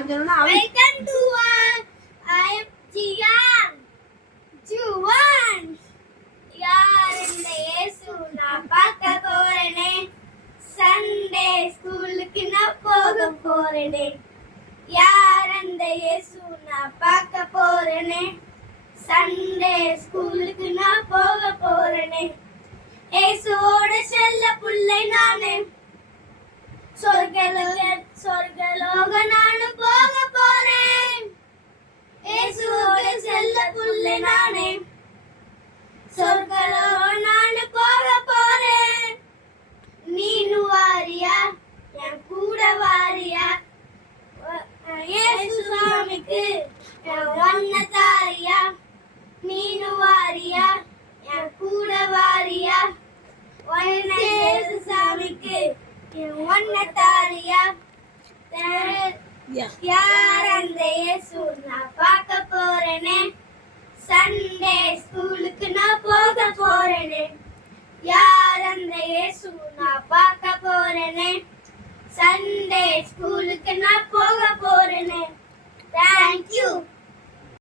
Welcome to one. I am Jian. Juan. யார் இந்த இயேசு நான் பார்க்க போறேனே. சண்டே ஸ்கூலுக்கு நான் போக போறேனே. யார் அந்த இயேசு நான் பார்க்க போறேனே. சண்டே ஸ்கூலுக்கு நான் போக போறேனே. இயேசுவோட செல்ல புள்ளை நானே. சொர்க்கலோக நானும் போக போறேன். இயேசுவோட செல்ல புள்ளை நானே. சொர்க்கலோக நானும் போக போறேன். நீனு வாரியா என் கூட வாரியா. இயேசு சுவாமிக்கு ஒன்ன தாரியா. நீனு வாரியா என் கூட வாரியா. இயேசு சாமிக்கு ஒன்ன தாரியா. யார் அந்த இயேசு நான் பார்க்க போறேனே. சண்டே ஸ்கூலுக்கு நான் போக போறேனே. யார் அந்த இயேசு நான் பார்க்க போறேனே. சண்டே ஸ்கூலுக்கு நான் போக போறேனே. Thank you.